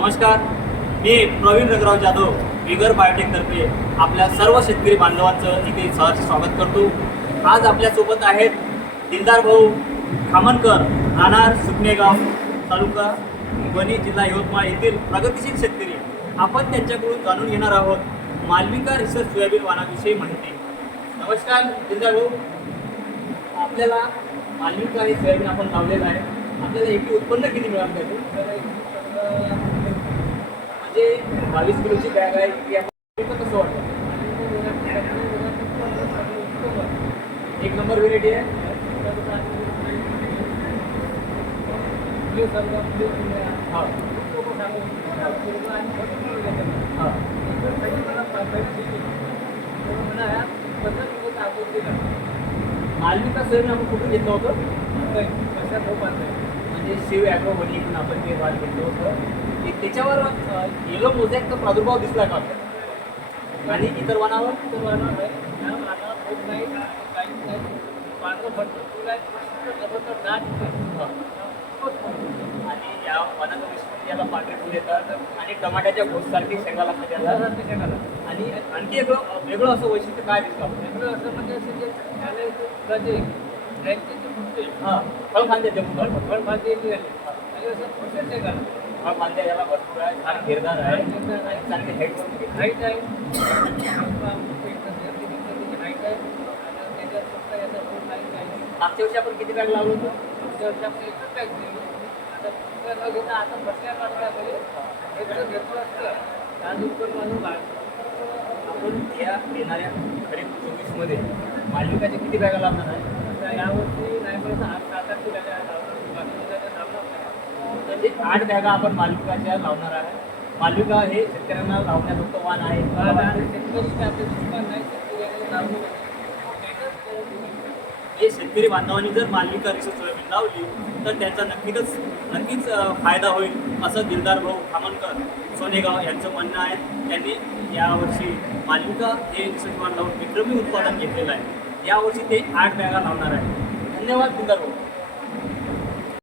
नमस्कार. मी प्रवीण रघुराव जाधव बिगर बायोटेकतर्फे आपल्या सर्व शेतकरी बांधवांचं इथे सहर्ष स्वागत करतो. आज आपल्यासोबत आहेत दिलदार भाऊ खामनकर राहणार सुकणेगाव तालुका वणी जिल्हा यवतमाळ येथील प्रगतीशील शेतकरी. आपण त्यांच्याकडून जाणून घेणार आहोत मालविका रिसर्च सोयाबीन वाणाविषयी माहिती. नमस्कार दिलदार भाऊ. आपल्याला मालविका हे सोयाबीन आपण लावलेलं आहे. आपल्याला एकरी उत्पन्न किती मिळालं पाहिजे म्हणजे बावीस किलोची बॅग आहे ती आपण कसं वाटतं? एक नंबर व्हेरायटी आहे. हा. हा. मालविका सोयाबीन आपण कुठून घेतलं होतं? म्हणजे शिव ॲग्रो म्हणून आपण ते माल घेतलं होतं त्याच्यावर येलो मोझॅकचा प्रादुर्भाव दिसला का? आपल्याला आणि इतर वनावर? आणि या वनाचं वैशिष्ट्य याला पांढरे फुल येतात. आणि टमाट्याच्या घोषसारखी शेंगाला खाली येतात आणि आणखी एक वेगळं असं वैशिष्ट्य काय दिसतं आपल्याला? हां फळफांद्या जमून फळफांद्या याला भरपूर आहे छान घेरदार आहे आणि चांगली हाईट मागच्या वर्षी आपण किती बॅग लावलो होतो? आपण या येणाऱ्या खरीप चोवीसमध्ये मालविकाच्या किती बॅगा लावणार आहे? यावर्षी नाही म्हणत आठ सात आठ किलो लावणार म्हणजे आठ बॅगा आपण मालविकाच्या लावणार आहे मालविका हे शेतकऱ्यांना लावण्याजोगतं वाण आहे. हे शेतकरी बांधवांनी जर मालविका रिसर्च सोयाबीन लावली तर त्याचा नक्कीच नक्कीच फायदा होईल असं दिलदार भाऊ खामनकर सोनेगाव यांचं म्हणणं आहे. त्यांनी यावर्षी मालविका हे रिसर्च वाण लावून विक्रमी उत्पादन घेतलेलं आहे. यावर्षी ते आठ बॅगा लावणार आहे धन्यवाद दिलदार भाऊ.